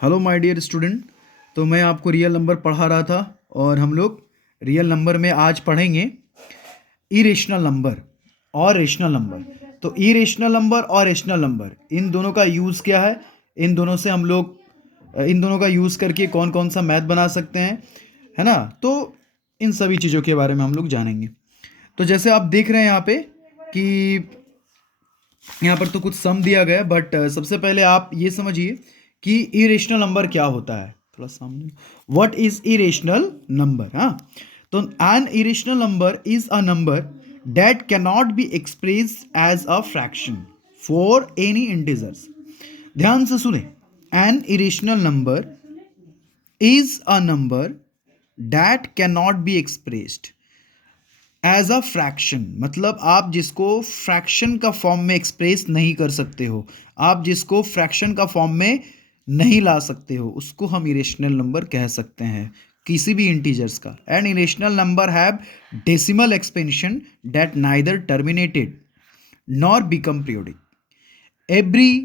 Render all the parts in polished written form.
Hello my dear student. तो मैं आपको रियल नंबर पढ़ा रहा था और हम लोग रियल नंबर में आज पढ़ेंगे इरेशनल नंबर और रेशनल नंबर। तो इरेशनल नंबर और रेशनल नंबर इन दोनों का यूज़ क्या है, इन दोनों से हम लोग इन दोनों का यूज़ करके कौन कौन सा मैथ बना सकते हैं, है ना। तो इन सभी चीज़ों के बारे में हम लोग जानेंगे। तो जैसे आप देख रहे हैं यहाँ पे कि यहाँ पर तो कुछ सम दिया गया है, बट सबसे पहले आप ये समझिए कि इरेशनल नंबर क्या होता है। थोड़ा सामने, व्हाट इज इरेशनल नंबर। हाँ, तो an irrational number is a number that can not be expressed as a fraction for any integers. ध्यान से सुने, an irrational number is a number that can not be expressed as a fraction, मतलब आप जिसको fraction का form में express नहीं कर सकते हो, आप जिसको फ्रैक्शन का फॉर्म में नहीं ला सकते हो, उसको हम इरेशनल नंबर कह सकते हैं किसी भी इंटीजर्स का। And irrational number have decimal expansion that neither terminated nor become periodic. Every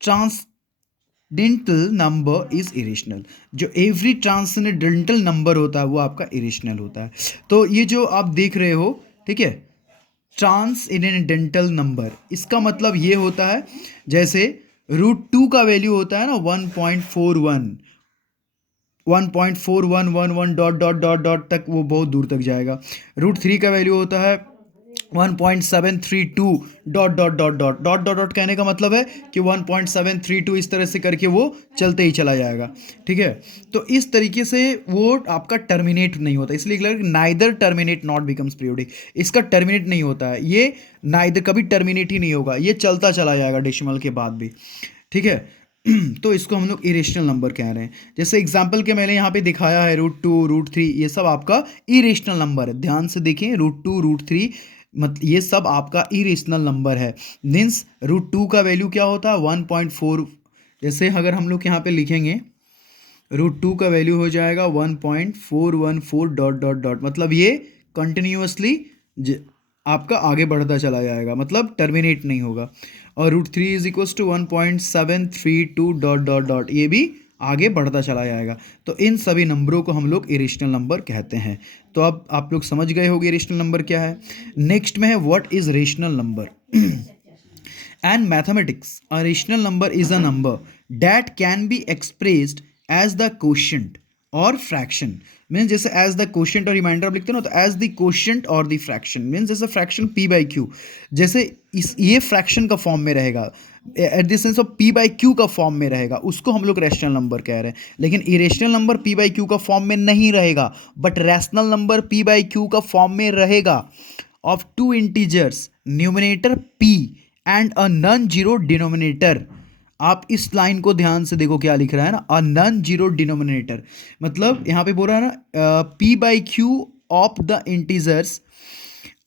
transcendental number is irrational. जो एवरी ट्रांसडेंटल नंबर होता है वो आपका इरेशनल होता है। तो ये जो आप देख रहे हो, ठीक है, ट्रांसडेंटल नंबर, इसका मतलब ये होता है जैसे √2 का वैल्यू होता है ना 1.41, 1.4111 डॉट डॉट डॉट डॉट तक, वो बहुत दूर तक जाएगा। √3 का वैल्यू होता है 1.732 dot dot dot dot dot dot dot, कहने का मतलब है कि 1.732 इस तरह से करके वो चलते ही चला जाएगा। ठीक है, तो इस तरीके से वो आपका टर्मिनेट नहीं होता, इसलिए neither terminate not becomes periodic. इसका टर्मिनेट नहीं होता है, ये नाइदर कभी टर्मिनेट ही नहीं होगा, ये चलता चला जाएगा डेसिमल के बाद भी। ठीक है, तो इसको हम लोग इरेशनल नंबर कह रहे हैं। जैसे एग्जांपल के मैंने यहाँ पे दिखाया है √2, √3, ये सब आपका इरेशनल नंबर है। ध्यान से देखें, √2, √3, मतलब ये सब आपका इरेशनल नंबर है। मीन्स √2 का वैल्यू क्या होता है 1.4। जैसे अगर हम लोग यहाँ पे लिखेंगे √2 का वैल्यू हो जाएगा 1.414 डॉट डॉट डॉट, मतलब ये कंटिन्यूसली आपका आगे बढ़ता चला जाएगा, मतलब टर्मिनेट नहीं होगा। और √3 is equals to 1.732 dot dot dot, ये भी आगे बढ़ता चला जाएगा। तो इन सभी नंबरों को हम लोग इरेशनल नंबर कहते हैं। तो अब आप लोग समझ गए होंगे इरेशनल नंबर क्या है। नेक्स्ट में है what is rational number. And mathematics, a rational number is a number that can be expressed as the quotient और फ्रैक्शन। मीन्स जैसे एज द क्वोशिएंट और रिमाइंडर आप लिखते हो ना, तो एज द क्वोशिएंट और द फ्रैक्शन, मीन्स जैसे फ्रैक्शन p/q, जैसे इस ये फ्रैक्शन का फॉर्म में रहेगा, at the sense of p/q का फॉर्म में रहेगा, उसको हम लोग रैशनल नंबर कह रहे हैं। लेकिन इरेशनल नंबर p/q का फॉर्म में नहीं रहेगा, बट रैशनल नंबर p/q का फॉर्म में रहेगा। Of two integers numerator p and a non zero denominator. आप इस लाइन को ध्यान से देखो, क्या लिख रहा है ना, अ नॉन जीरो डिनोमिनेटर, मतलब यहाँ पे बोल रहा है ना p/q ऑफ द इंटीजर्स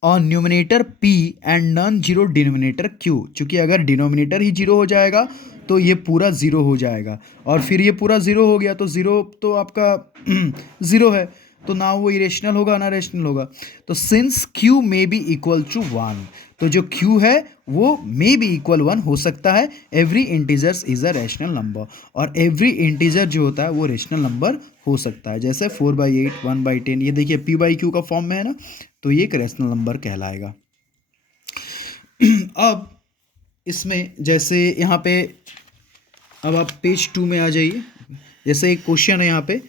और numerator p and non zero denominator q। चूंकि अगर डिनोमिनेटर ही जीरो हो जाएगा तो ये पूरा ज़ीरो हो जाएगा, और फिर ये पूरा ज़ीरो हो गया तो ज़ीरो तो आपका ज़ीरो है, तो ना वो इरेशनल होगा ना रेशनल होगा। तो since q may be equal to 1, तो जो q है वो मे बी इक्वल 1 हो सकता है। Every integers is a rational number, और एवरी इंटीजर जो होता है वो रेशनल नंबर हो सकता है। जैसे 4/8, 1/10, ये देखिए p/q का फॉर्म में है ना, तो ये एक रेशनल नंबर कहलाएगा। अब इसमें जैसे यहाँ पे, अब आप पेज 2 में आ जाइए। जैसे एक क्वेश्चन है यहाँ पे,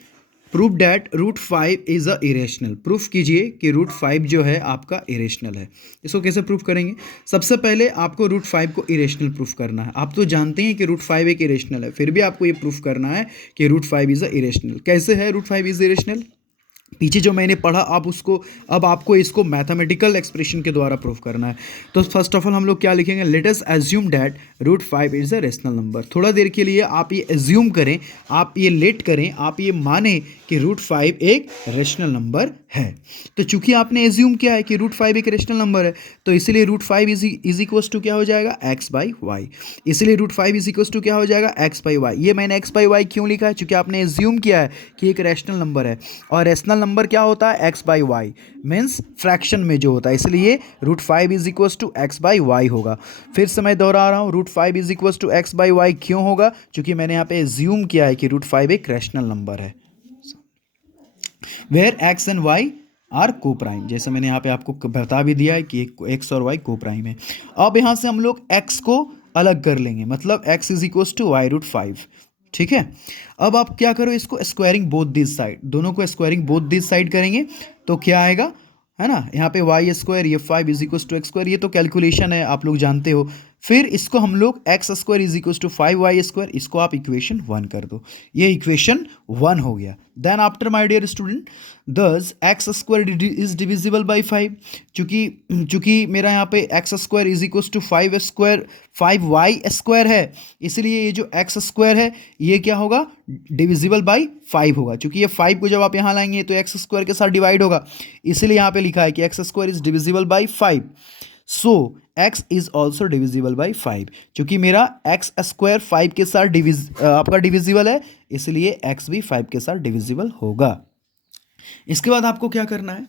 proof that √5 is a irrational. Proof कीजिए कि √5 जो है आपका इरेशनल है। इसको कैसे प्रूफ करेंगे? सबसे पहले आपको √5 को इरेशनल प्रूफ करना है। आप तो जानते हैं कि √5 एक इरेशनल है, फिर भी आपको ये प्रूफ करना है कि √5 इज़ अ इरेशनल। कैसे है √5 इज़ इरेशनल? पीछे जो मैंने पढ़ा आप उसको, अब आपको इसको मैथमेटिकल एक्सप्रेशन के द्वारा प्रूफ करना है। तो फर्स्ट ऑफ ऑल हम लोग क्या लिखेंगे, let us assume that √5 is a rational number. थोड़ा देर के लिए आप ये एज्यूम करें, आप ये लेट करें, आप ये माने कि √5 एक रेशनल नंबर है। तो चूंकि आपने एज्यूम किया है कि √5 एक रेशनल नंबर है, तो इसलिए √5 इज इक्वल्स टू क्या हो जाएगा, x/y। इसलिए √5 इज इक्वल्स टू क्या हो जाएगा, x/y। ये मैंने x/y क्यों लिखा है? चूंकि आपने एज्यूम किया है कि एक रेशनल नंबर है, और रेशनल नंबर क्या होता है, x by y, means fraction में जो होता है, इसलिए √5 is equal to x by y होगा। फिर से मैं दोहरा रहा हूँ, √5 is equal to x by y क्यों होगा, क्योंकि मैंने यहाँ पे एज्यूम किया है कि √5 एक रैशनल नंबर है, where x and y are co prime, जैसे मैंने यहाँ पे आपको बता भी दिया है कि एक्स और वाई को प्राइम है। अब यहाँ से हम लोग एक्स को अलग कर लेंगे, मतलब x is equal to y √5, ठीक है। अब आप क्या करो, इसको स्क्वायरिंग बोथ दिस साइड, दोनों को स्क्वायरिंग बोथ दिस साइड करेंगे तो क्या आएगा, है ना, यहाँ पे वाई स्क्वायर, ये 5 is equal to x square, ये तो कैलकुलेशन है, आप लोग जानते हो। फिर इसको हम लोग x square is equal to 5y², इसको आप इक्वेशन 1 कर दो, ये इक्वेशन 1 हो गया। Then after my dear student, दस x square is divisible by 5, चूंकि मेरा यहाँ पे x square is equal to 5y² है, इसलिए ये जो एक्स स्क्वायर है ये क्या होगा, डिविजिबल बाई 5 होगा, क्योंकि ये 5 को जब आप यहाँ लाएंगे तो एक्स स्क्वायर के साथ डिवाइड होगा, इसलिए यहाँ पे लिखा है कि x square is divisible by 5। So x is also divisible by 5, क्योंकि मेरा एक्स स्क्वायर 5 के साथ आपका डिविजिबल है, इसलिए x भी 5 के साथ डिविजिबल होगा। इसके बाद आपको क्या करना है,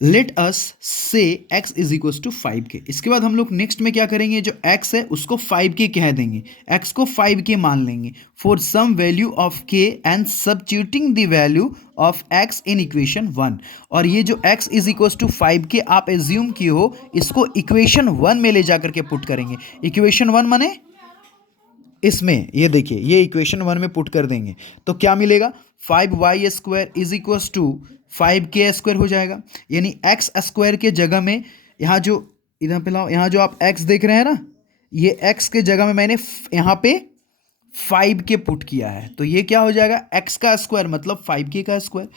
लेट अस से x इज इक्वल टू 5 के। इसके बाद हम लोग नेक्स्ट में क्या करेंगे, जो x है उसको 5 के कह देंगे, x को 5 के मान लेंगे for some value of k and substituting the value of x in equation 1। और ये जो x इज इक्वल टू 5 के आप एज्यूम किए हो, इसको इक्वेशन 1 में ले जाकर के पुट करेंगे। इक्वेशन 1 माने इसमें ये देखिए, ये इक्वेशन 1 में पुट कर देंगे तो क्या मिलेगा, 5y² is equal to 5k² हो जाएगा, यानी एक्स स्क्वायर के जगह में यहाँ जो इधर पे लाओ, यहाँ जो आप x देख रहे हैं ना, ये x के जगह में मैंने यहाँ पे 5 के पुट किया है, तो ये क्या हो जाएगा, x का स्क्वायर मतलब 5k का स्क्वायर।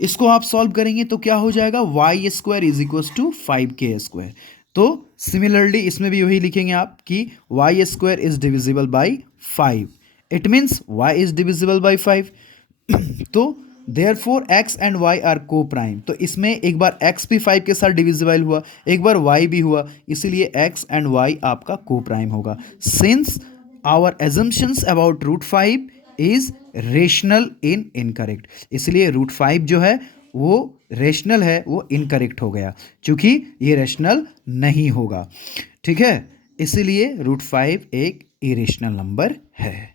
इसको आप सॉल्व करेंगे तो क्या हो जाएगा, y² is equal to 5k²। तो सिमिलरली इसमें भी वही लिखेंगे आप कि y² is divisible by 5, it means y is divisible by 5। तो therefore x and y are co prime, तो इसमें एक बार x भी 5 के साथ डिविजिबल हुआ, एक बार y भी हुआ, इसीलिए x एंड y आपका को प्राइम होगा। Since our assumptions about √5 is rational in incorrect, इसलिए √5 जो है वो रेशनल है, वो इनकरेक्ट हो गया, क्योंकि ये रेशनल नहीं होगा, ठीक है, इसीलिए √5 एक इरेशनल नंबर है।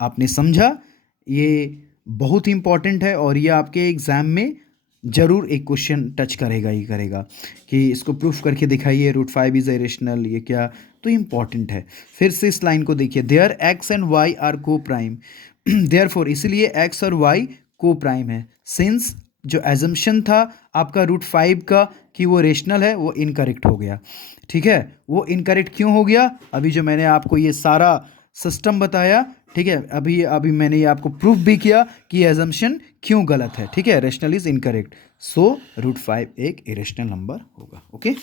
आपने समझा, ये बहुत ही इंपॉर्टेंट है और ये आपके एग्जाम में जरूर एक क्वेश्चन टच करेगा ही करेगा कि इसको प्रूफ करके दिखाइए √5 इज इरेशनल, ये क्या, तो इम्पॉर्टेंट है। फिर से इस लाइन को देखिए, there x and y are co prime, therefore इसलिए एक्स और वाई को प्राइम है। सिंस जो एजम्पशन था आपका √5 का कि वो रेशनल है, वो इनकरेक्ट हो गया, ठीक है। वो इनकरेक्ट क्यों हो गया, अभी जो मैंने आपको ये सारा सिस्टम बताया, ठीक है, अभी मैंने ये आपको प्रूफ भी किया कि एजम्पशन क्यों गलत है, ठीक है, रेशनल इज इनकरेक्ट, सो √5 एक इरेशनल नंबर होगा, ओके।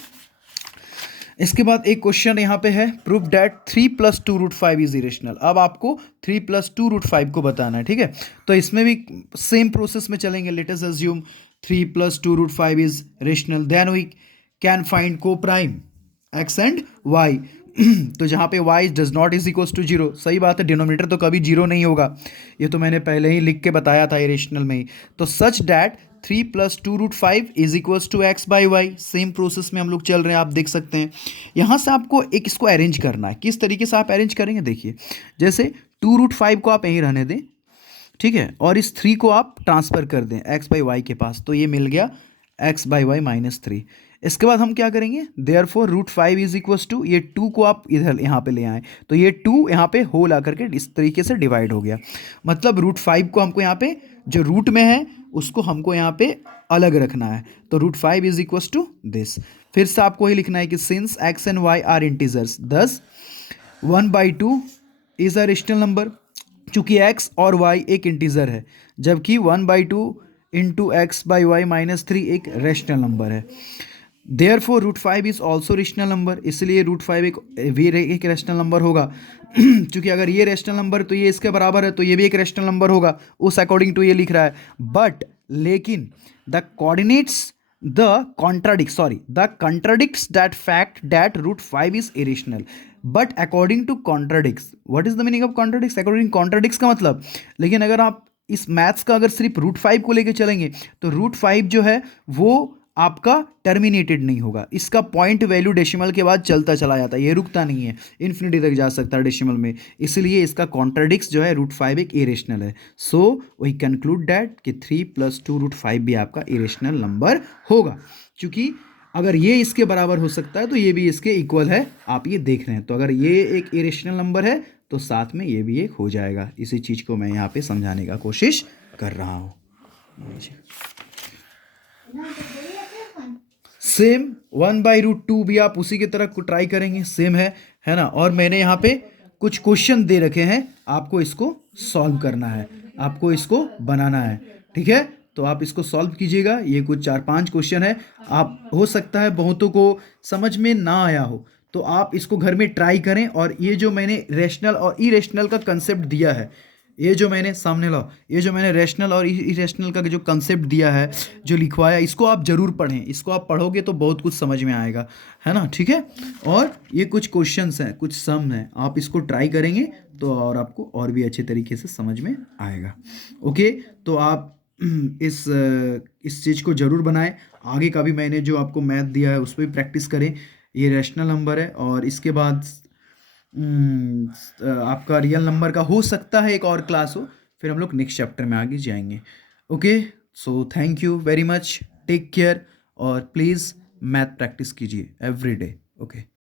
इसके बाद एक क्वेश्चन यहाँ पे है, प्रूफ डैट 3 + 2 √5 इज इरेशनल। अब आपको 3 + 2 √5 को बताना है, ठीक है, तो इसमें भी सेम प्रोसेस में चलेंगे। Let us assume 3 + 2 √5 is rational, then we can find co prime x and y। तो जहाँ पे y does not is equal to 0, सही बात है, डिनोमिनेटर तो कभी 0 नहीं होगा, ये तो मैंने पहले ही लिख के बताया था इरेशनल में ही। तो such that 3 + 2 √5 is equal to x by y, same process में हम लोग चल रहे हैं, आप देख सकते हैं। यहाँ से आपको एक इसको अरेंज करना है, किस तरीके से आप अरेंज करेंगे देखिए, जैसे 2 √5 को आप यहीं रहने दें, ठीक है, और इस 3 को आप ट्रांसफ़र कर दें x बाई वाई के पास, तो ये मिल गया x बाई वाई -3। इसके बाद हम क्या करेंगे, देयरफॉर √5 इज इक्वल टू, ये 2 को आप इधर यहाँ पे ले आए, तो ये 2 यहाँ पे होल आकर के इस तरीके से डिवाइड हो गया, मतलब √5 को हमको यहाँ पे जो रूट में है उसको हमको यहाँ पे अलग रखना है, तो √5 इज इक्वल टू दिस। फिर से आपको ही लिखना है कि since x and y are integers, thus 1/2 is a rational number, चूँकि x और y एक इंटीजर है, जबकि 1/2 इंटू एक्स बाई वाई -3 एक रेशनल नंबर है। Therefore √5 is also rational number, इसलिए √5 एक रेशनल नंबर होगा। क्योंकि अगर ये रेशनल नंबर तो ये इसके बराबर है, तो ये भी एक रेशनल नंबर होगा, उस अकॉर्डिंग टू ये लिख रहा है। बट लेकिन the coordinates the contradicts that fact that √5 is irrational, but according to contradicts, what is the meaning of contradicts? According contradicts का मतलब, लेकिन अगर आप इस मैथ्स का अगर सिर्फ √5 को लेके चलेंगे तो √5 जो है वो आपका टर्मिनेटेड नहीं होगा, इसका पॉइंट वैल्यू डेसिमल के बाद चलता चला जाता है, ये रुकता नहीं है, इन्फिनिटी तक जा सकता है डेसिमल में, इसलिए इसका कॉन्ट्राडिक्स जो है √5 एक इरेशनल है। सो वी कंक्लूड दैट कि 3 + 2 √5 भी आपका इरेशनल नंबर होगा, क्योंकि अगर ये इसके बराबर हो सकता है तो ये भी इसके इक्वल है, आप ये देख रहे हैं। तो अगर ये एक इरेशनल नंबर है तो साथ में ये भी एक हो जाएगा। इसी चीज़ को मैं यहाँ पे समझाने का कोशिश कर रहा हूँ। सेम 1/√2 भी आप उसी की तरह को ट्राई करेंगे, सेम है ना। और मैंने यहाँ पे कुछ क्वेश्चन दे रखे हैं, आपको इसको सॉल्व करना है, आपको इसको बनाना है, ठीक है। तो आप इसको सॉल्व कीजिएगा, ये कुछ 4-5 क्वेश्चन है, आप हो सकता है बहुतों को समझ में ना आया हो, तो आप इसको घर में ट्राई करें। और ये जो मैंने रैशनल और इरेशनल का कंसेप्ट दिया है, ये जो मैंने सामने लाओ, ये जो मैंने रैशनल और इरेशनल का जो कंसेप्ट दिया है, जो लिखवाया, इसको आप ज़रूर पढ़ें, इसको आप पढ़ोगे तो बहुत कुछ समझ में आएगा, है ना, ठीक है। और ये कुछ क्वेश्चंस हैं, कुछ सम हैं, आप इसको ट्राई करेंगे तो और आपको और भी अच्छे तरीके से समझ में आएगा। ओके, तो आप इस चीज़ को ज़रूर बनाएं। आगे का भी मैंने जो आपको मैथ दिया है उस पर भी प्रैक्टिस करें। ये रैशनल नंबर है और इसके बाद आपका रियल नंबर का हो सकता है एक और क्लास हो, फिर हम लोग नेक्स्ट चैप्टर में आगे जाएंगे। Okay, so thank you very much, take care, और प्लीज़ मैथ प्रैक्टिस कीजिए एवरी डे। ओके।